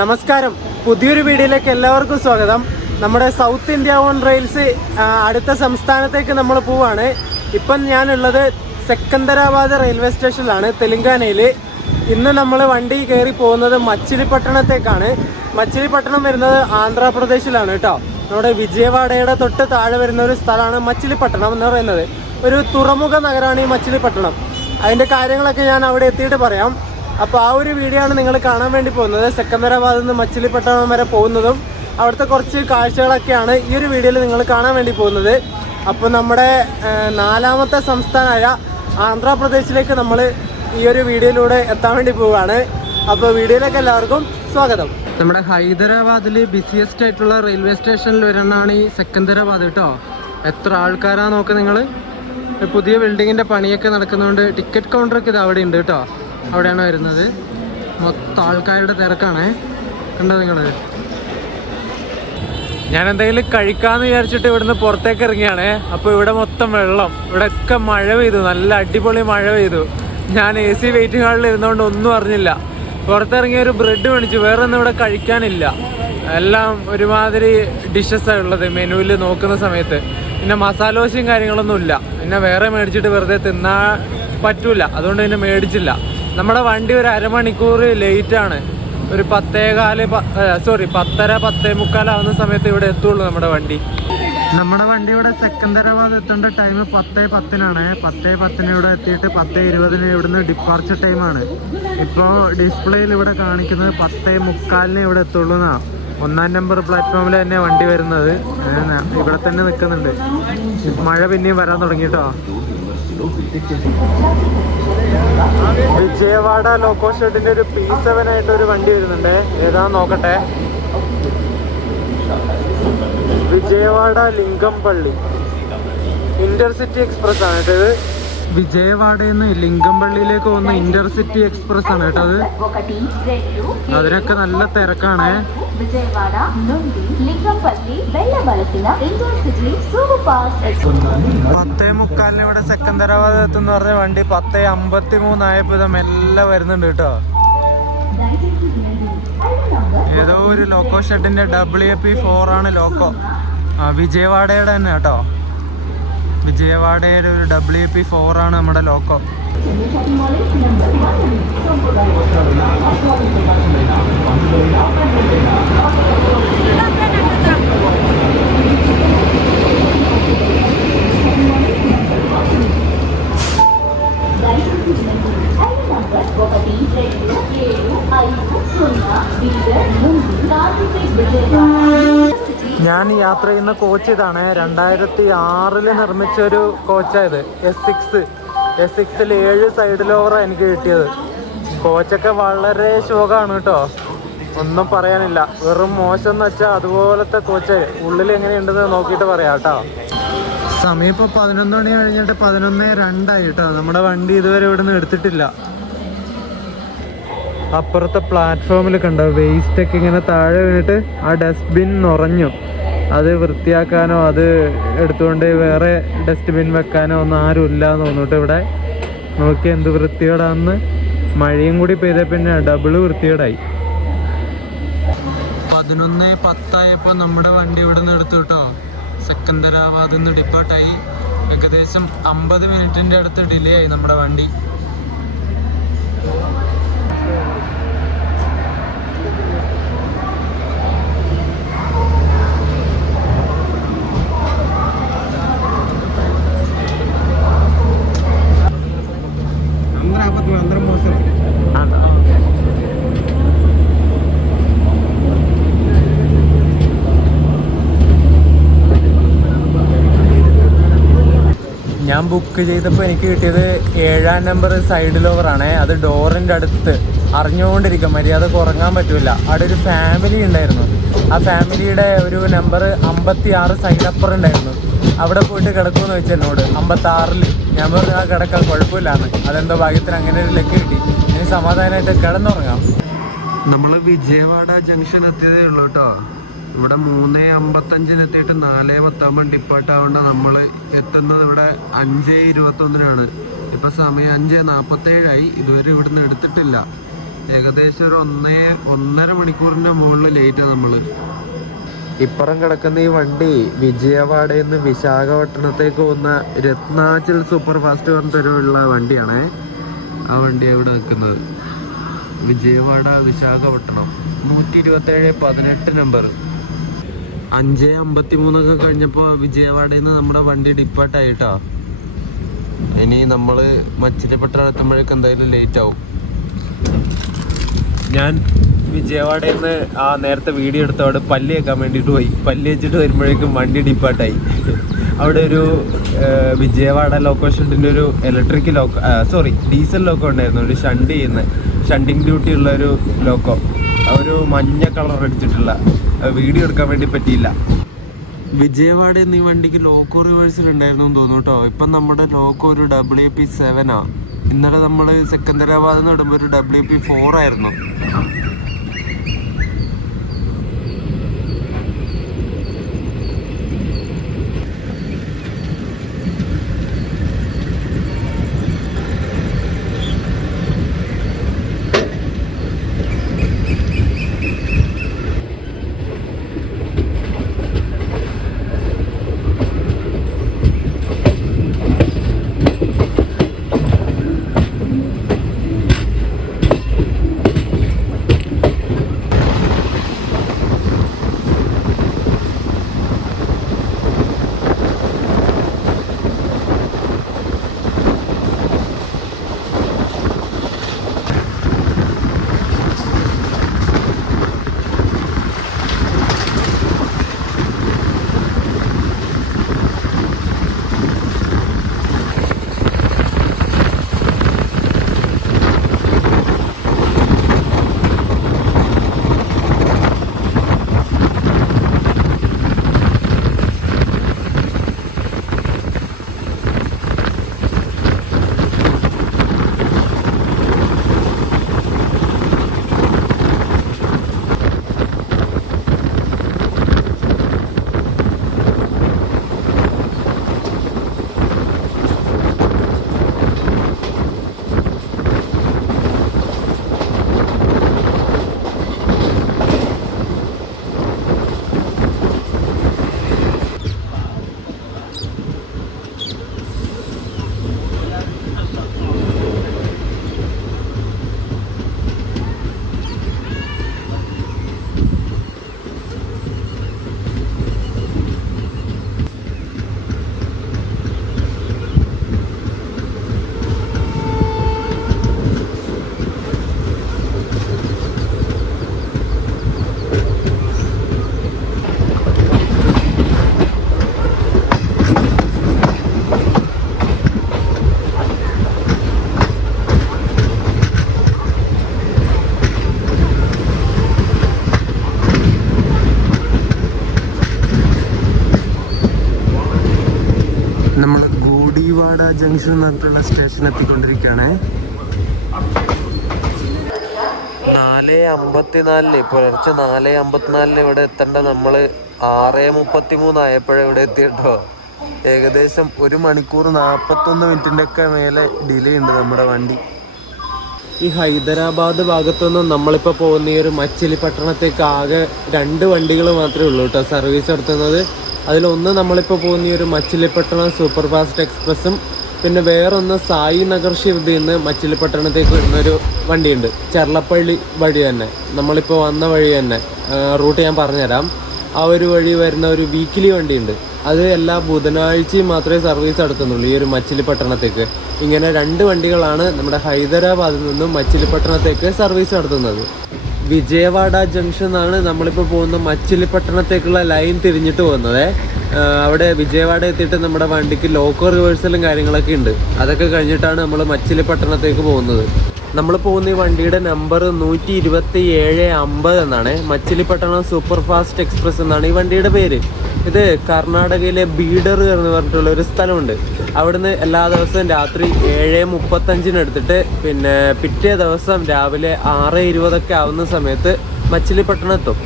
നമസ്കാരം, പുതിയൊരു വീഡിയോയിലേക്ക് എല്ലാവർക്കും സ്വാഗതം. നമ്മുടെ സൗത്ത് ഇന്ത്യ ഓൺ റെയിൽസ് അടുത്ത സംസ്ഥാനത്തേക്ക് നമ്മൾ പോവാണ്. ഇപ്പം ഞാനുള്ളത് സെക്കന്ദരാബാദ് റെയിൽവേ സ്റ്റേഷനിലാണ്, തെലങ്കാനയിൽ. ഇന്ന് നമ്മൾ വണ്ടി കയറി പോകുന്നത് മച്ചിലിപട്ടണത്തേക്കാണ്. മച്ചിലിപട്ടണം വരുന്നത് ആന്ധ്രാപ്രദേശിലാണ് കേട്ടോ. നമ്മുടെ വിജയവാഡയുടെ തൊട്ട് താഴെ വരുന്ന ഒരു സ്ഥലമാണ് മച്ചിലിപട്ടണം എന്ന് പറയുന്നത്. ഒരു തുറമുഖ നഗരമാണ് ഈ മച്ചിലിപട്ടണം. അതിൻ്റെ കാര്യങ്ങളൊക്കെ ഞാൻ അവിടെ എത്തിയിട്ട് പറയാം. അപ്പോൾ ആ ഒരു വീഡിയോ ആണ് നിങ്ങൾ കാണാൻ വേണ്ടി പോകുന്നത്. സെക്കന്ദരാബാദിൽ നിന്ന് മച്ചിലിപട്ടണം വരെ പോകുന്നതും അവിടുത്തെ കുറച്ച് കാഴ്ചകളൊക്കെയാണ് ഈ ഒരു വീഡിയോയിൽ നിങ്ങൾ കാണാൻ വേണ്ടി പോകുന്നത്. അപ്പോൾ നമ്മുടെ നാലാമത്തെ സംസ്ഥാനമായ ആന്ധ്രാപ്രദേശിലേക്ക് നമ്മൾ ഈ ഒരു വീഡിയോയിലൂടെ എത്താൻ വേണ്ടി പോവുകയാണ്. അപ്പോൾ വീഡിയോയിലേക്ക് എല്ലാവർക്കും സ്വാഗതം. നമ്മുടെ ഹൈദരാബാദിൽ ബിസിയസ്റ്റ് ആയിട്ടുള്ള റെയിൽവേ സ്റ്റേഷനിൽ ഒരെണ്ണമാണ് ഈ സെക്കന്ദരാബാദ് കേട്ടോ. എത്ര ആൾക്കാരാണ് നോക്ക് നിങ്ങൾ. പുതിയ ബിൽഡിങ്ങിൻ്റെ പണിയൊക്കെ നടക്കുന്നതുകൊണ്ട് ടിക്കറ്റ് കൗണ്ടറൊക്കെ ഇത് അവിടെ ഉണ്ട് കേട്ടോ. അവിടെയാണ് വരുന്നത്. മൊത്തം ആൾക്കാരുടെ തിരക്കാണ്, കണ്ടോ നിങ്ങൾ. ഞാൻ എന്തെങ്കിലും കഴിക്കാമെന്ന് വിചാരിച്ചിട്ട് ഇവിടുന്ന് പുറത്തേക്ക് ഇറങ്ങിയാണ്. അപ്പോൾ ഇവിടെ മൊത്തം വെള്ളം, ഇവിടെയൊക്കെ മഴ പെയ്തു, നല്ല അടിപൊളി മഴ പെയ്തു. ഞാൻ AC വെയിറ്റിംഗ് ഹാളിൽ ഇരുന്നുകൊണ്ട് ഒന്നും അറിഞ്ഞില്ല. പുറത്തിറങ്ങിയ ഒരു ബ്രെഡ് മേടിച്ചു, വേറെ ഒന്നും ഇവിടെ കഴിക്കാനില്ല. എല്ലാം ഒരുമാതിരി ഡിഷസാണ് ഉള്ളത് മെനുവിൽ നോക്കുന്ന സമയത്ത്. പിന്നെ മസാല ദോശയും കാര്യങ്ങളൊന്നും ഇല്ല. പിന്നെ വേറെ മേടിച്ചിട്ട് വെറുതെ തിന്നാൻ പറ്റൂല, അതുകൊണ്ട് പിന്നെ മേടിച്ചില്ല. നമ്മുടെ വണ്ടി ഒരു അരമണിക്കൂർ ലേറ്റാണ്. ഒരു 10:30 ആവുന്ന സമയത്ത് ഇവിടെ എത്തുള്ളൂ നമ്മുടെ വണ്ടി. നമ്മുടെ വണ്ടി ഇവിടെ സെക്കന്ദരാബാദ് എത്തേണ്ട ടൈം 10:10 10:10 ഇവിടെ എത്തിയിട്ട് 10:20 ഇവിടുന്ന് ഡിപ്പാർച്ചർ ടൈമാണ്. ഇപ്പോൾ ഡിസ്പ്ലേയിൽ ഇവിടെ കാണിക്കുന്നത് 10:45 ഇവിടെ എത്തുള്ളൂ എന്നാണ്. 1-ാം നമ്പർ പ്ലാറ്റ്ഫോമിൽ തന്നെ വണ്ടി വരുന്നത്. ഇവിടെ തന്നെ നിൽക്കുന്നുണ്ട്. മഴ പിന്നെയും വരാൻ തുടങ്ങി കേട്ടോ. വിജയവാഡ ലോക്കോ ഷെഡിന്റെ ഒരു P7 ആയിട്ട് ഒരു വണ്ടി വരുന്നുണ്ട്. ഏതാന്ന് നോക്കട്ടെ. വിജയവാഡ ലിംഗംപള്ളി ഇന്റർസിറ്റി എക്സ്പ്രസ് ആണ് കേട്ടോ ഇത്. വിജയവാഡയിൽ നിന്ന് ലിംഗംപള്ളിയിലേക്ക് പോകുന്ന ഇന്റർസിറ്റി എക്സ്പ്രസ് ആണ് കേട്ടോ അത്. അതിനൊക്കെ നല്ല തിരക്കാണ്. 10:45 ഇവിടെ സെക്കന്ദരാബാദ് എത്തുന്ന പറഞ്ഞ വണ്ടി 10:53 ആയപ്പോൾ ഇത് മെല്ലെ വരുന്നുണ്ട് കേട്ടോ. ഏതോ ഒരു ലോക്കോ ഷെഡിന്റെ WAP4 ആണ് ലോക്കോ. വിജയവാഡയുടെ തന്നെ കേട്ടോ. വിജയവാഡയുടെ ഒരു WAP4 ആണ് നമ്മുടെ ലോക്കോ. ഞാൻ യാത്ര ചെയ്യുന്ന കോച്ച് ഇതാണ്. 2006 നിർമ്മിച്ച ഒരു കോച്ചായത്. S6 7 സൈഡിൽ ഓവറാണ് എനിക്ക് കിട്ടിയത്. കോച്ചൊക്കെ വളരെ ശോകമാണ് കേട്ടോ, ഒന്നും പറയാനില്ല. വെറും മോശം എന്ന് വെച്ചാൽ അതുപോലത്തെ കോച്ച്. ഉള്ളിൽ എങ്ങനെയുണ്ടെന്ന് നോക്കിയിട്ട് പറയാം കേട്ടോ. സമയം ഇപ്പോൾ 11 മണി കഴിഞ്ഞിട്ട് 11:02 കേട്ടോ. നമ്മുടെ വണ്ടി ഇതുവരെ ഇവിടെ നിന്ന് എടുത്തിട്ടില്ല. അപ്പുറത്തെ പ്ലാറ്റ്ഫോമിൽ കണ്ടോ വേസ്റ്റൊക്കെ ഇങ്ങനെ താഴെ വീണിട്ട് ആ ഡസ്റ്റ്ബിൻ നിറഞ്ഞു. അത് വൃത്തിയാക്കാനോ അത് എടുത്തുകൊണ്ട് വേറെ ഡസ്റ്റ്ബിൻ വെക്കാനോ ഒന്നും ആരും ഇല്ല എന്ന് തോന്നിട്ട് ഇവിടെ. നോക്കി എന്ത് വൃത്തികേടാന്ന്. മഴയും കൂടി പെയ്ത പിന്നെ ഡബിള് വൃത്തികേടായി. 11:10 നമ്മുടെ വണ്ടി ഇവിടെ നിന്ന് എടുത്തു കേട്ടോ. സെക്കന്ദരാബാദിൽ നിന്ന് ഡിപ്പാർട്ടായി. ഏകദേശം 50 മിനിറ്റിൻ്റെ അടുത്ത് ഡിലേ ആയി നമ്മുടെ വണ്ടി. ഞാൻ ബുക്ക് ചെയ്തപ്പോൾ എനിക്ക് കിട്ടിയത് 7-ാം നമ്പർ സൈഡ് ലോവറാണ്. അത് ഡോറിൻ്റെ അടുത്ത് അറിഞ്ഞുകൊണ്ടിരിക്കും, മര്യാദക്ക് ഉറങ്ങാൻ പറ്റില്ല. അവിടെ ഒരു ഫാമിലി ഉണ്ടായിരുന്നു. ആ ഫാമിലിയുടെ ഒരു നമ്പർ 56 സൈഡ് അപ്പർ ഉണ്ടായിരുന്നു. അവിടെ പോയിട്ട് കിടക്കുമെന്ന് വെച്ചാൽ എന്നോട് 56-ൽ. ഞാൻ പറഞ്ഞു ആ കിടക്കാൻ കുഴപ്പമില്ലാന്ന്. അതെന്തോ ഭാഗ്യത്തിന് അങ്ങനെ ഒരു ലക്ക് കിട്ടി. ഇനി സമാധാനമായിട്ട് കിടന്നുറങ്ങാം. നമ്മൾ വിജയവാഡ ജംഗ്ഷൻ എത്തിയതേ ഉള്ളൂ കേട്ടോ. ഇവിടെ 3:55 എത്തിയിട്ട് 4:10 ഡിപ്പാർട്ടാവേണ്ട നമ്മൾ എത്തുന്നത് ഇവിടെ 5:21 ഇപ്പം സമയം 5:47 ഇതുവരെ ഇവിടുന്ന് എടുത്തിട്ടില്ല. ഏകദേശം ഒരു 1.5 മണിക്കൂറിൻ്റെ മുകളിൽ ലേറ്റാണ് നമ്മൾ. ഇപ്പുറം കിടക്കുന്ന ഈ വണ്ടി വിജയവാഡയിൽ നിന്ന് വിശാഖപട്ടണത്തേക്ക് പോകുന്ന രത്നാചൽ സൂപ്പർ ഫാസ്റ്റ് പറഞ്ഞിട്ടുള്ള വണ്ടിയാണേ. ആ വണ്ടി എവിടെ നിൽക്കുന്നത്? വിജയവാഡ വിശാഖപട്ടണം 127-18 നമ്പർ. 5:53 കഴിഞ്ഞപ്പോൾ വിജയവാഡയിൽ നിന്ന് നമ്മുടെ വണ്ടി ഡിപ്പാർട്ടായിട്ടാ. ഇനി നമ്മൾ മച്ചിലിപ്പട്ടണം എത്തുമ്പോഴേക്കും എന്തായാലും ലേറ്റ് ആവും. ഞാൻ വിജയവാഡയിൽ നിന്ന് നേരത്തെ വീഡിയോ എടുത്തവിടെ പല്ല് വെക്കാൻ വേണ്ടിയിട്ട് പോയി. പല്ല് വെച്ചിട്ട് വരുമ്പോഴേക്കും വണ്ടി ഡിപ്പാർട്ടായി. അവിടെ ഒരു വിജയവാഡ ലോക്കോ ഷെഡിൻ്റെ ഒരു ഇലക്ട്രിക് ഡീസൽ ലോക്കോ ഉണ്ടായിരുന്നു. ഒരു ഷണ്ടിങ് ഡ്യൂട്ടി ഉള്ള ഒരു ലോക്കോ, ഒരു മഞ്ഞ കളർ അടിച്ചിട്ടുള്ള. വീഡിയോ എടുക്കാൻ വേണ്ടി പറ്റിയില്ല. വിജയവാഡയിൽ നിന്ന് ഈ വണ്ടിക്ക് ലോക്കോ റിവേഴ്സൽ ഉണ്ടായിരുന്നു എന്ന് തോന്നുന്നു കേട്ടോ. ഇപ്പം നമ്മുടെ ലോക്കോ ഒരു WP7 ഇന്നലെ നമ്മൾ സെക്കന്ദരാബാദിൽ നിന്ന് ഇടുമ്പോൾ ഒരു WP4 ആയിരുന്നു. നമ്മൾ ഗൂഡിവാഡ ജംഗ്ഷൻ എന്ന് പറഞ്ഞിട്ടുള്ള സ്റ്റേഷൻ എത്തിക്കൊണ്ടിരിക്കുകയാണ്. 4:54 പുലർച്ചെ 4:54 ഇവിടെ എത്തേണ്ട നമ്മൾ 6:33 ആയപ്പോഴേ ഇവിടെ എത്തിയിട്ടോ. ഏകദേശം 1 മണിക്കൂർ 41 മിനിറ്റിൻ്റെ ഒക്കെ മേലെ ഡിലേ ഉണ്ട് നമ്മുടെ വണ്ടി. ഈ ഹൈദരാബാദ് ഭാഗത്തുനിന്നും നമ്മളിപ്പോൾ പോകുന്ന ഈ ഒരു മച്ചിലിപട്ടണത്തേക്ക് ആകെ 2 വണ്ടികൾ മാത്രമേ ഉള്ളൂ കേട്ടോ സർവീസ് നടത്തുന്നത്. അതിലൊന്ന് നമ്മളിപ്പോൾ പോകുന്ന ഈ ഒരു മച്ചിലിപട്ടണം സൂപ്പർ ഫാസ്റ്റ് എക്സ്പ്രസ്സും, പിന്നെ വേറൊന്ന് സായി നഗർ ഷിർദിയിൽ നിന്ന് മച്ചിലിപട്ടണത്തേക്ക് വരുന്നൊരു വണ്ടിയുണ്ട്. ചെർളപ്പള്ളി വഴി തന്നെ, നമ്മളിപ്പോൾ വന്ന വഴി തന്നെ. റൂട്ട് ഞാൻ പറഞ്ഞുതരാം. ആ ഒരു വഴി വരുന്ന ഒരു വീക്കിലി വണ്ടിയുണ്ട്. അത് എല്ലാ ബുധനാഴ്ചയും മാത്രമേ സർവീസ് നടത്തുന്നുള്ളൂ ഈ ഒരു മച്ചിലിപട്ടണത്തേക്ക്. ഇങ്ങനെ 2 വണ്ടികളാണ് നമ്മുടെ ഹൈദരാബാദിൽ നിന്നും മച്ചിലിപട്ടണത്തേക്ക് സർവീസ് നടത്തുന്നത്. വിജയവാഡ ജംഗ്ഷൻ എന്നാണ് നമ്മളിപ്പോൾ പോകുന്ന മച്ചിലിപട്ടണത്തേക്കുള്ള ലൈൻ തിരിഞ്ഞിട്ട് പോകുന്നത്. അവിടെ വിജയവാഡ എത്തിയിട്ട് നമ്മുടെ വണ്ടിക്ക് ലോക്കോ റിവേഴ്സലും കാര്യങ്ങളൊക്കെ ഉണ്ട്. അതൊക്കെ കഴിഞ്ഞിട്ടാണ് നമ്മൾ മച്ചിലിപട്ടണത്തേക്ക് പോകുന്നത്. നമ്മൾ പോകുന്ന ഈ വണ്ടിയുടെ നമ്പർ 12750 എന്നാണ്. മച്ചിലിപട്ടണം സൂപ്പർ ഫാസ്റ്റ് എക്സ്പ്രസ് എന്നാണ് ഈ വണ്ടിയുടെ പേര്. ഇത് കർണാടകയിലെ ബീഡർ എന്ന് പറഞ്ഞിട്ടുള്ള ഒരു സ്ഥലമുണ്ട്. അവിടുന്ന് എല്ലാ ദിവസവും രാത്രി 7:35 എടുത്തിട്ട് പിന്നെ പിറ്റേ ദിവസം രാവിലെ 6:20 ആവുന്ന സമയത്ത് മച്ചിലിപട്ടണം എത്തും.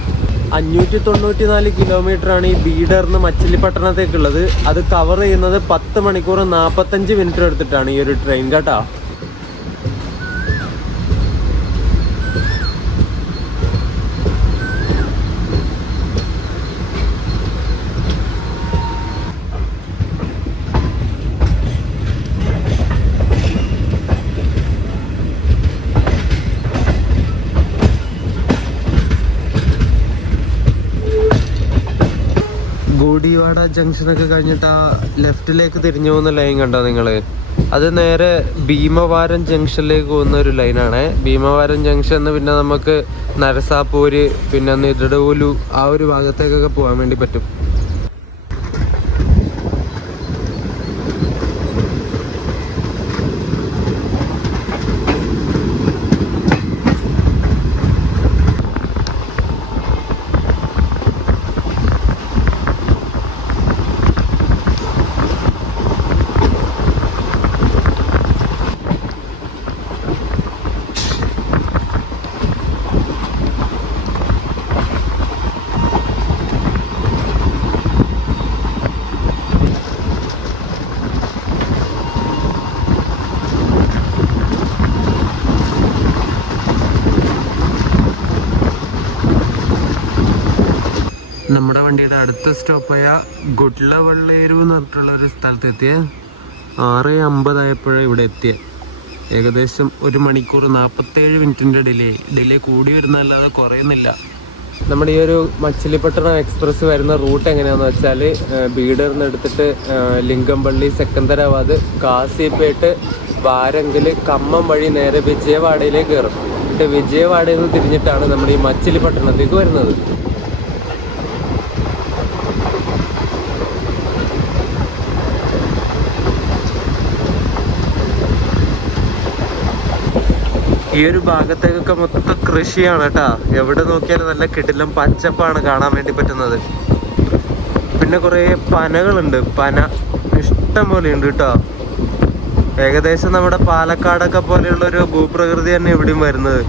594 കിലോമീറ്ററാണ് ഈ ബീഡറിന് മച്ചിലിപട്ടണത്തേക്കുള്ളത്. അത് കവർ ചെയ്യുന്നത് 10 മണിക്കൂർ 45 മിനിറ്റ് എടുത്തിട്ടാണ് ഈ ഒരു ട്രെയിൻ കേട്ടോ. ഗോഡിവാഡ ജംഗ്ഷനൊക്കെ കഴിഞ്ഞിട്ട് ആ ലെഫ്റ്റിലേക്ക് തിരിഞ്ഞു പോകുന്ന ലൈൻ കണ്ടോ നിങ്ങൾ? അത് നേരെ ഭീമവാരം ജംഗ്ഷനിലേക്ക് പോകുന്ന ഒരു ലൈനാണ്. ഭീമവാരം ജംഗ്ഷൻ പിന്നെ നമുക്ക് നരസാപൂര് പിന്നെ നിഡഡോലു ആ ഒരു ഭാഗത്തേക്കൊക്കെ പോകാൻ വേണ്ടി പറ്റും. നമ്മുടെ വണ്ടിയുടെ അടുത്ത സ്റ്റോപ്പായ ഗുഡ്ലവള്ളേരു എന്ന് പറഞ്ഞിട്ടുള്ള ഒരു സ്ഥലത്ത് എത്തിയ 6:50 ആയപ്പോഴേ ഇവിടെ എത്തിയ. ഏകദേശം 1 മണിക്കൂർ 47 മിനിറ്റിൻ്റെ ഡിലേ കൂടി വരുന്നതല്ലാതെ കുറയുന്നില്ല. നമ്മുടെ ഈ ഒരു മച്ചിലിപ്പട്ടണം എക്സ്പ്രസ് വരുന്ന റൂട്ട് എങ്ങനെയാണെന്ന് വെച്ചാൽ ബീഡറിന്ന് എടുത്തിട്ട് ലിംഗംപള്ളി, സെക്കന്ദരാബാദ്, കാസിപ്പേട്ട്, വാരങ്കൽ, കമ്മം വഴി നേരെ വിജയവാഡയിലേക്ക് കയറും. എന്നിട്ട് വിജയവാഡയിൽ നിന്ന് തിരിഞ്ഞിട്ടാണ് നമ്മുടെ ഈ മച്ചിലിപ്പട്ടണത്തേക്ക് വരുന്നത്. ഈ ഒരു ഭാഗത്തേക്കൊക്കെ മൊത്തം കൃഷിയാണ് കേട്ടോ. എവിടെ നോക്കിയാലും നല്ല കിടിലം പച്ചപ്പാണ് കാണാൻ വേണ്ടി പറ്റുന്നത്. പിന്നെ കുറേ പനകളുണ്ട്. പന ഇഷ്ടം പോലെ ഉണ്ട് കേട്ടോ. ഏകദേശം നമ്മുടെ പാലക്കാടൊക്കെ പോലെയുള്ളൊരു ഭൂപ്രകൃതി തന്നെ ഇവിടെയും വരുന്നത്.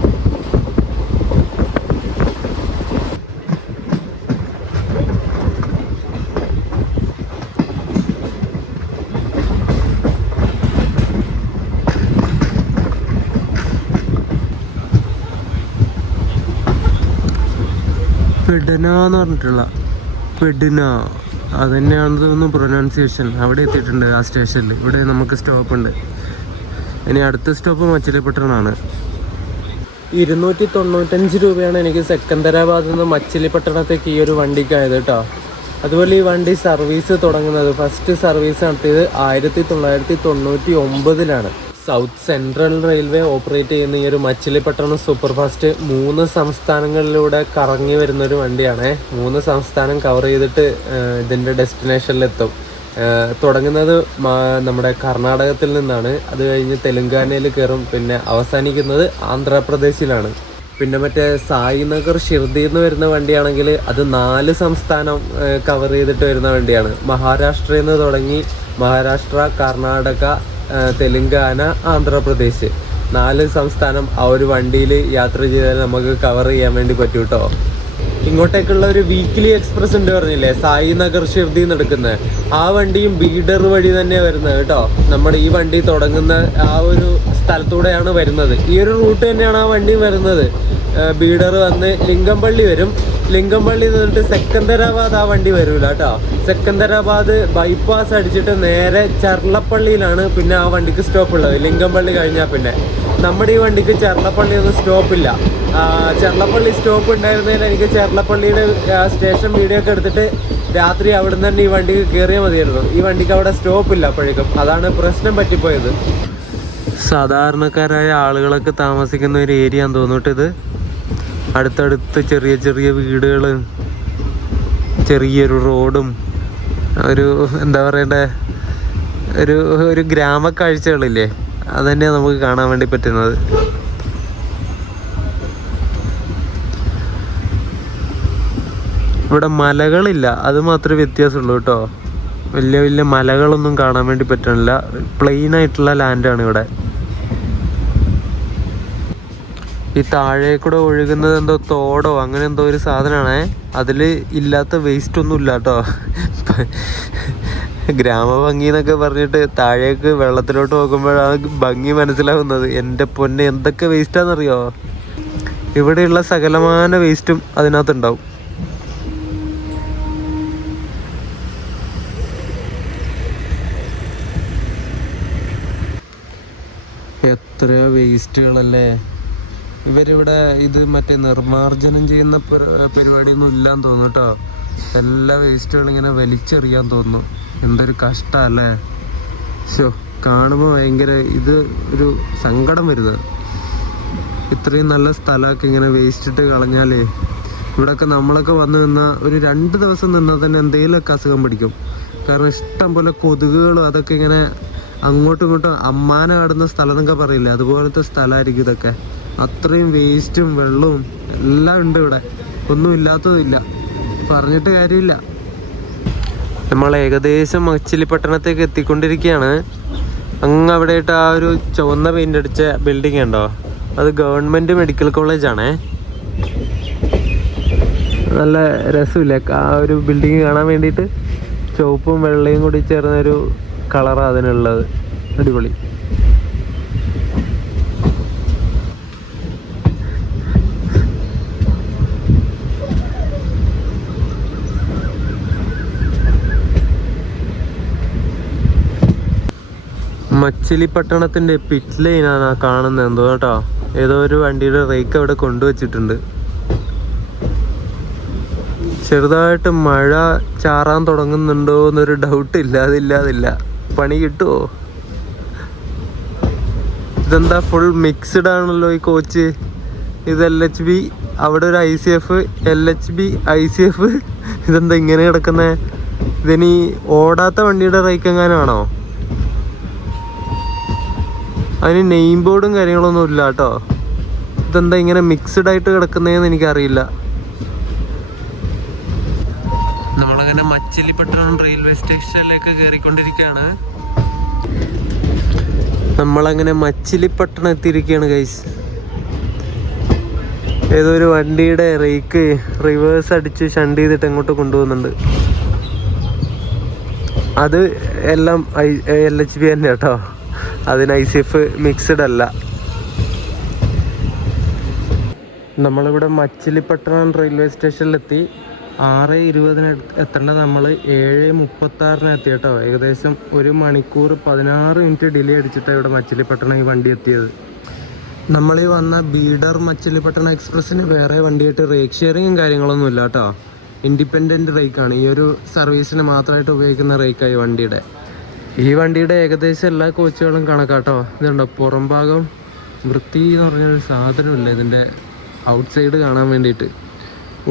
പെഡന എന്ന് പറഞ്ഞിട്ടുള്ള പെഡന അത് തന്നെയാണെന്ന് തോന്നുന്നു പ്രൊനൗൺസിയേഷൻ. അവിടെ എത്തിയിട്ടുണ്ട് ആ സ്റ്റേഷനിൽ. ഇവിടെ നമുക്ക് സ്റ്റോപ്പ് ഉണ്ട്. ഇനി അടുത്ത സ്റ്റോപ്പ് മച്ചിലിപ്പട്ടണമാണ്. 295 രൂപയാണ് എനിക്ക് സെക്കന്ദരാബാദിൽ നിന്ന് മച്ചിലിപ്പട്ടണത്തേക്ക് ഈ ഒരു വണ്ടിക്കായത് കേട്ടോ. അതുപോലെ ഈ വണ്ടി സർവീസ് തുടങ്ങുന്നത്, ഫസ്റ്റ് സർവീസ് നടത്തിയത് 1999 സൗത്ത് സെൻട്രൽ റെയിൽവേ ഓപ്പറേറ്റ് ചെയ്യുന്ന ഈ ഒരു മച്ചിലിപ്പട്ടണം സൂപ്പർ ഫാസ്റ്റ് 3 സംസ്ഥാനങ്ങളിലൂടെ കറങ്ങി വരുന്നൊരു വണ്ടിയാണ്. 3 സംസ്ഥാനം കവർ ചെയ്തിട്ട് ഇതിൻ്റെ ഡെസ്റ്റിനേഷനിലെത്തും. തുടങ്ങുന്നത് നമ്മുടെ കർണാടകത്തിൽ നിന്നാണ്. അത് കഴിഞ്ഞ് തെലുങ്കാനയിൽ കയറും. പിന്നെ അവസാനിക്കുന്നത് ആന്ധ്രാപ്രദേശിലാണ്. പിന്നെ മറ്റേ സായിനഗർ ഷിർദി എന്ന് വരുന്ന വണ്ടിയാണെങ്കിൽ അത് 4 സംസ്ഥാനം കവർ ചെയ്തിട്ട് വരുന്ന വണ്ടിയാണ്. മഹാരാഷ്ട്രയിൽ നിന്ന് തുടങ്ങി മഹാരാഷ്ട്ര, കർണാടക, തെലുങ്കാന, ആന്ധ്രാപ്രദേശ് 4 സംസ്ഥാനം ആ ഒരു വണ്ടിയിൽ യാത്ര ചെയ്താൽ നമുക്ക് കവർ ചെയ്യാൻ വേണ്ടി പറ്റും കേട്ടോ. ഇങ്ങോട്ടേക്കുള്ള ഒരു വീക്ക്ലി എക്സ്പ്രസ് ഉണ്ട് പറഞ്ഞില്ലേ, സായിനഗർ ഷിർദി നടക്കുന്നത്. ആ വണ്ടിയും ബീഡർ വഴി തന്നെ വരുന്നത് കേട്ടോ. നമ്മുടെ ഈ വണ്ടി തുടങ്ങുന്ന ആ ഒരു സ്ഥലത്തൂടെയാണ് വരുന്നത്. ഈ ഒരു റൂട്ട് തന്നെയാണ് ആ വണ്ടി വരുന്നത്. ബീഡർ വന്ന് ലിംഗംപള്ളി വരും. ലിംഗംപള്ളി നിന്നിട്ട് സെക്കന്ദരാബാദ് ആ വണ്ടി വരൂല കേട്ടോ. സെക്കന്ദരാബാദ് ബൈപ്പാസ് അടിച്ചിട്ട് നേരെ ചെർളപ്പള്ളിയിലാണ് പിന്നെ ആ വണ്ടിക്ക് സ്റ്റോപ്പ് ഉള്ളത്. ലിംഗംപള്ളി കഴിഞ്ഞാൽ പിന്നെ നമ്മുടെ ഈ വണ്ടിക്ക് ചെർളപ്പള്ളി ഒന്നും സ്റ്റോപ്പില്ല. ചെർളപ്പള്ളി സ്റ്റോപ്പ് ഉണ്ടായിരുന്നതിൽ എനിക്ക് ചെർളപ്പള്ളിയുടെ സ്റ്റേഷൻ വീഡിയോ ഒക്കെ എടുത്തിട്ട് രാത്രി അവിടെ നിന്ന് തന്നെ ഈ വണ്ടിക്ക് കയറിയാൽ മതിയായിരുന്നു. ഈ വണ്ടിക്ക് അവിടെ സ്റ്റോപ്പില്ല. അപ്പോഴേക്കും അതാണ് പ്രശ്നം പറ്റിപ്പോയത്. സാധാരണക്കാരായ ആളുകളൊക്കെ താമസിക്കുന്ന ഒരു ഏരിയ ആണെന്ന് തോന്നിട്ട്. അടുത്തടുത്ത് ചെറിയ ചെറിയ വീടുകൾ, ചെറിയൊരു റോഡും ഒരു എന്താ പറയണ്ടേ ഒരു ഗ്രാമക്കാഴ്ചകളില്ലേ, അതുതന്നെയാണ് നമുക്ക് കാണാൻ വേണ്ടി പറ്റുന്നത്. ഇവിടെ മലകളില്ല, അത് മാത്രമേ വ്യത്യാസമുള്ളൂ കേട്ടോ. വലിയ വലിയ മലകളൊന്നും കാണാൻ വേണ്ടി പറ്റണില്ല. പ്ലെയിൻ ആയിട്ടുള്ള ലാൻഡാണ് ഇവിടെ. ഈ താഴേക്കൂടെ ഒഴുകുന്നത് എന്തോ തോടോ അങ്ങനെ എന്തോ ഒരു സാധനമാണേ. അതിൽ ഇല്ലാത്ത വേസ്റ്റ് ഒന്നും ഇല്ല കേട്ടോ. ഗ്രാമഭംഗി എന്നൊക്കെ പറഞ്ഞിട്ട് താഴേക്ക് വെള്ളത്തിലോട്ട് നോക്കുമ്പോഴാണ് ഭംഗി മനസ്സിലാവുന്നത്. എൻ്റെ പൊന്നെ, എന്തൊക്കെ വേസ്റ്റാണെന്നറിയോ. ഇവിടെയുള്ള സകലമാന വേസ്റ്റും അതിനകത്തുണ്ടാവും. എത്രയോ വേസ്റ്റുകളല്ലേ. ഇവരിവിടെ ഇത് മറ്റേ നിർമ്മാർജ്ജനം ചെയ്യുന്ന പരിപാടിയൊന്നും ഇല്ലാന്ന് തോന്നുന്നു കേട്ടോ. എല്ലാ വേസ്റ്റുകളും ഇങ്ങനെ വലിച്ചെറിയാൻ തോന്നുന്നു. എന്തൊരു കഷ്ടമല്ലേ. ശോ, കാണുമ്പോൾ ഭയങ്കര ഇത് ഒരു സങ്കടം വരുന്നത്. ഇത്രയും നല്ല സ്ഥലമൊക്കെ ഇങ്ങനെ വേസ്റ്റ് ഇട്ട് കളഞ്ഞാലേ, ഇവിടെയൊക്കെ നമ്മളൊക്കെ വന്ന് നിന്നാൽ ഒരു 2 ദിവസം നിന്നാൽ തന്നെ എന്തെങ്കിലുമൊക്കെ അസുഖം പിടിക്കും. കാരണം ഇഷ്ടം പോലെ കൊതുകുകളും അതൊക്കെ ഇങ്ങനെ അങ്ങോട്ടും ഇങ്ങോട്ടും അമ്മാന കാടുന്ന സ്ഥലം എന്നൊക്കെ പറയില്ലേ, അതുപോലത്തെ സ്ഥലമായിരിക്കും ഇതൊക്കെ. അത്രയും വേസ്റ്റും വെള്ളവും എല്ലാം ഉണ്ട് ഇവിടെ, ഒന്നും ഇല്ലാത്തതില്ല, പറഞ്ഞിട്ട് കാര്യമില്ല. നമ്മൾ ഏകദേശം മച്ചിലിപ്പട്ടണത്തേക്ക് എത്തിക്കൊണ്ടിരിക്കുകയാണ്. അങ്ങ് അവിടെയായിട്ട് ആ ഒരു ചുവന്ന പെയിൻ്റ് അടിച്ച ബിൽഡിംഗ് ഉണ്ടോ, അത് ഗവൺമെൻറ് മെഡിക്കൽ കോളേജാണേ. നല്ല രസമില്ല ആ ഒരു ബിൽഡിങ് കാണാൻ വേണ്ടിയിട്ട്. ചുവപ്പും വെള്ളയും കൂടി ചേർന്നൊരു കളറാണ് അതിനുള്ളത്. അടിപൊളി. മച്ചിലിപ്പട്ടണത്തിൻ്റെ പിറ്റ് ലൈനാണ് ആ കാണുന്നത് എന്തോ കേട്ടോ. ഏതോ ഒരു വണ്ടിയുടെ റേക്ക് അവിടെ കൊണ്ടുവച്ചിട്ടുണ്ട്. ചെറുതായിട്ട് മഴ ചാറാൻ തുടങ്ങുന്നുണ്ടോ എന്നൊരു ഡൗട്ട് ഇല്ലാതില്ല. പണി കിട്ടുമോ? ഇതെന്താ ഫുൾ മിക്സ്ഡ് ആണല്ലോ ഈ കോച്ച്. ഇത് LHB, അവിടെ ഒരു ICF, LHB, ICF. ഇതെന്താ ഇങ്ങനെ കിടക്കുന്നത്? ഇതിനി ഓടാത്ത വണ്ടിയുടെ റേക്ക് എങ്ങാനാണോ? അതിന് നെയിം ബോർഡും കാര്യങ്ങളൊന്നും ഇല്ല കേട്ടോ. ഇതെന്താ ഇങ്ങനെ മിക്സ്ഡ് ആയിട്ട് കിടക്കുന്നതെന്ന് എനിക്കറിയില്ല. നമ്മളങ്ങനെ മച്ചിലിപ്പട്ടണം റെയിൽവേ സ്റ്റേഷനിലേക്ക് കയറിക്കൊണ്ടിരിക്കുകയാണ്. നമ്മളങ്ങനെ മച്ചിലിപ്പട്ടണം എത്തിയിരിക്കുകയാണ് ഗൈസ്. ഏതോ ഒരു വണ്ടിയുടെ റേക്ക് റിവേഴ്സ് അടിച്ച് ഷണ്ട് ചെയ്തിട്ട് എങ്ങോട്ട് കൊണ്ടുപോകുന്നുണ്ട്. അത് എല്ലാം LHB തന്നെ കേട്ടോ, അതിന് ICF മിക്സ്ഡ് അല്ല. നമ്മളിവിടെ മച്ചിലിപ്പട്ടണം റെയിൽവേ സ്റ്റേഷനിലെത്തി. 6:20 എത്തേണ്ട നമ്മൾ 7:36 എത്തി കേട്ടോ. ഏകദേശം 1 മണിക്കൂർ 16 മിനിറ്റ് ഡിലേ അടിച്ചിട്ടാണ് ഇവിടെ മച്ചിലിപ്പട്ടണം ഈ വണ്ടി എത്തിയത്. നമ്മളീ വന്ന ബീഡർ മച്ചിലിപ്പട്ടണം എക്സ്പ്രസ്സിന് വേറെ വണ്ടിയായിട്ട് റേക്ക് ഷെയറിങ്ങും കാര്യങ്ങളൊന്നും ഇല്ല കേട്ടോ. ഇൻഡിപെൻഡൻറ്റ് റേക്കാണ്. ഈ ഒരു സർവീസിന് മാത്രമായിട്ട് ഉപയോഗിക്കുന്ന റേക്കായി വണ്ടിയുടെ. ഈ വണ്ടിയുടെ ഏകദേശം എല്ലാ കോച്ചുകളും കണക്കാട്ടോ. ഇതുണ്ടോ പുറം ഭാഗം വൃത്തി എന്ന് പറഞ്ഞൊരു സാധനമില്ല ഇതിൻ്റെ ഔട്ട് സൈഡ് കാണാൻ വേണ്ടിയിട്ട്.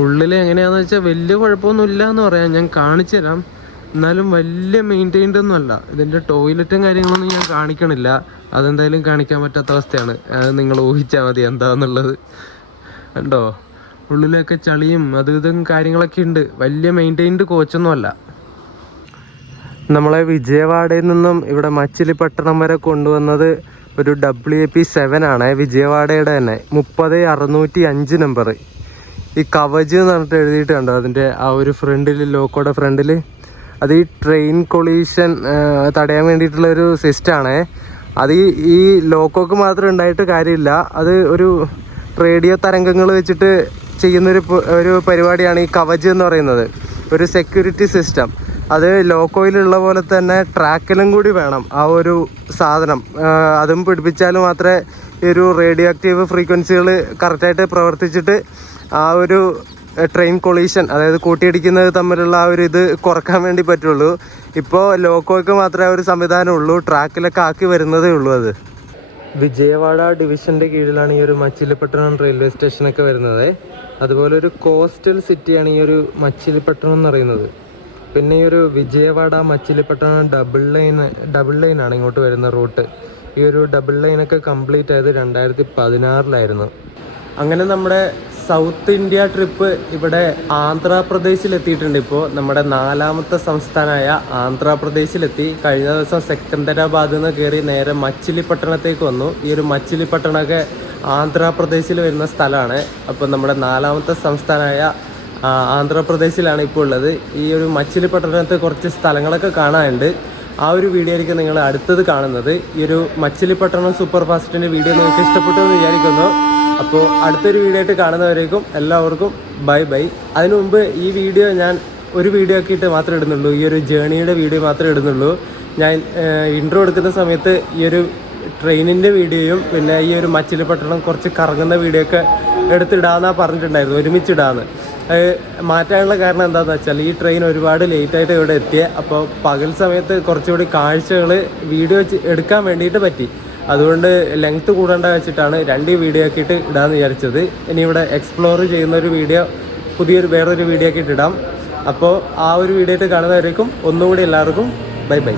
ഉള്ളിൽ എങ്ങനെയാണെന്ന് വെച്ചാൽ വലിയ കുഴപ്പമൊന്നുമില്ല എന്ന് പറയാം, ഞാൻ കാണിച്ചു തരാം. എന്നാലും വലിയ മെയിൻറ്റെയിൻഡ് ഒന്നും അല്ല. ഇതിൻ്റെ ടോയ്ലറ്റും കാര്യങ്ങളൊന്നും ഞാൻ കാണിക്കണില്ല, അതെന്തായാലും കാണിക്കാൻ പറ്റാത്ത അവസ്ഥയാണ്. അത് നിങ്ങൾ ഊഹിച്ചാൽ മതി എന്താണെന്നുള്ളത്. കണ്ടോ, ഉള്ളിലൊക്കെ ചളിയും ഇതും കാര്യങ്ങളൊക്കെ ഉണ്ട്. വലിയ മെയിൻറ്റെയിൻഡ് കോച്ചൊന്നും അല്ല. നമ്മളെ വിജയവാഡയിൽ നിന്നും ഇവിടെ മച്ചിലിപ്പട്ടണം വരെ കൊണ്ടുവന്നത് ഒരു WAP7 ആണ്, വിജയവാഡയുടെ തന്നെ. 30-605 നമ്പർ. ഈ കവച് എന്ന് പറഞ്ഞിട്ട് എഴുതിയിട്ട് കണ്ടോ അതിൻ്റെ ആ ഒരു ഫ്രണ്ടിൽ, ലോക്കോയുടെ ഫ്രണ്ടിൽ. അത് ഈ ട്രെയിൻ കൊളീഷൻ തടയാൻ വേണ്ടിയിട്ടുള്ളൊരു സിസ്റ്റമാണ്. അത് ഈ ലോക്കോക്ക് മാത്രം ഉണ്ടായിട്ട് കാര്യമില്ല, അത് ഒരു റേഡിയോ തരംഗങ്ങൾ വെച്ചിട്ട് ചെയ്യുന്നൊരു പരിപാടിയാണ് ഈ കവച് എന്ന് പറയുന്നത്. ഒരു സെക്യൂരിറ്റി സിസ്റ്റം. അത് ലോക്കോയിലുള്ള പോലെ തന്നെ ട്രാക്കിലും കൂടി വേണം ആ ഒരു സാധനം. അതും പിടിപ്പിച്ചാൽ മാത്രമേ ഈ ഒരു റേഡിയോ ആക്റ്റീവ് ഫ്രീക്വൻസികൾ കറക്റ്റായിട്ട് പ്രവർത്തിച്ചിട്ട് ആ ഒരു ട്രെയിൻ കൊളീഷൻ, അതായത് കൂട്ടിയിടിക്കുന്നത് തമ്മിലുള്ള ആ ഒരു ഇത് കുറക്കാൻ വേണ്ടി പറ്റുള്ളൂ. ഇപ്പോൾ ലോക്കോയ്ക്ക് മാത്രമേ ആ ഒരു സംവിധാനം ഉള്ളൂ, ട്രാക്കിലൊക്കെ ആക്കി വരുന്നതേ ഉള്ളൂ. അത് വിജയവാഡ ഡിവിഷൻ്റെ കീഴിലാണ് ഈ ഒരു മച്ചിലിപ്പട്ടണം റെയിൽവേ സ്റ്റേഷനൊക്കെ വരുന്നത്. അതുപോലെ ഒരു കോസ്റ്റൽ സിറ്റിയാണ് ഈ ഒരു മച്ചിലിപ്പട്ടണം എന്ന് പറയുന്നത്. പിന്നെ ഈ ഒരു വിജയവാഡ മച്ചിലിപ്പട്ടണം ഡബിൾ ലൈനാണ് ഇങ്ങോട്ട് വരുന്ന റൂട്ട്. ഈ ഒരു ഡബിൾ ലൈനൊക്കെ കംപ്ലീറ്റ് ആയത് 2016 അങ്ങനെ നമ്മുടെ സൗത്ത് ഇന്ത്യ ട്രിപ്പ് ഇവിടെ ആന്ധ്രാപ്രദേശിലെത്തിയിട്ടുണ്ട്. ഇപ്പോൾ നമ്മുടെ 4ാമത്തെ സംസ്ഥാനമായ ആന്ധ്രാപ്രദേശിലെത്തി. കഴിഞ്ഞ ദിവസം സെക്കന്ദരാബാദിൽ നിന്ന് കയറി നേരെ മച്ചിലിപ്പട്ടണത്തേക്ക് വന്നു. ഈ ഒരു മച്ചിലിപ്പട്ടണമൊക്കെ ആന്ധ്രാപ്രദേശിൽ വരുന്ന സ്ഥലമാണ്. അപ്പോൾ നമ്മുടെ 4ാമത്തെ സംസ്ഥാനമായ ആന്ധ്രാപ്രദേശിലാണ് ഇപ്പോൾ ഉള്ളത്. ഈ ഒരു മച്ചിലിപ്പട്ടണത്തെ കുറച്ച് സ്ഥലങ്ങളൊക്കെ കാണാനുണ്ട്. ആ ഒരു വീഡിയോ ആയിരിക്കും നിങ്ങൾ അടുത്തത് കാണുന്നത്. ഈ ഒരു മച്ചിലിപ്പട്ടണം സൂപ്പർ ഫാസ്റ്റിൻ്റെ വീഡിയോ നിങ്ങൾക്ക് ഇഷ്ടപ്പെട്ടു എന്ന് വിചാരിക്കുന്നു. അപ്പോൾ അടുത്തൊരു വീഡിയോ ആയിട്ട് കാണുന്നവരേക്കും എല്ലാവർക്കും ബൈ. അതിനു മുമ്പ് ഈ വീഡിയോ ഞാൻ ഒരു വീഡിയോ ആക്കിയിട്ട് മാത്രമേ ഇടുന്നുള്ളൂ. ഈ ഒരു ജേണിയുടെ വീഡിയോ മാത്രമേ ഇടുന്നുള്ളൂ. ഞാൻ ഇൻട്രോ എടുക്കുന്ന സമയത്ത് ഈ ഒരു ട്രെയിനിൻ്റെ വീഡിയോയും പിന്നെ ഈ ഒരു മച്ചിലിപ്പട്ടണം കുറച്ച് കറങ്ങുന്ന വീഡിയോ ഒക്കെ എടുത്തിടാമെന്നാണ് പറഞ്ഞിട്ടുണ്ടായിരുന്നു, ഒരുമിച്ചിടാമെന്ന്. മാറ്റാനുള്ള കാരണം എന്താണെന്ന് വെച്ചാൽ ഈ ട്രെയിൻ ഒരുപാട് ലേറ്റായിട്ട് ഇവിടെ എത്തിയ, അപ്പോൾ പകൽ സമയത്ത് കുറച്ചുകൂടി കാഴ്ചകൾ വീഡിയോ എടുക്കാൻ വേണ്ടിയിട്ട് പറ്റി. അതുകൊണ്ട് ലെങ്ത്ത് കൂടേണ്ട വെച്ചിട്ടാണ് 2 വീഡിയോ ആക്കിയിട്ട് ഇടാമെന്ന് വിചാരിച്ചത്. ഇനി ഇവിടെ എക്സ്പ്ലോർ ചെയ്യുന്നൊരു വീഡിയോ വേറൊരു വീഡിയോ ആക്കിയിട്ട് ഇടാം. അപ്പോൾ ആ ഒരു വീഡിയോ ആയിട്ട് കാണുന്നവരേക്കും ഒന്നുകൂടി എല്ലാവർക്കും ബൈ ബൈ.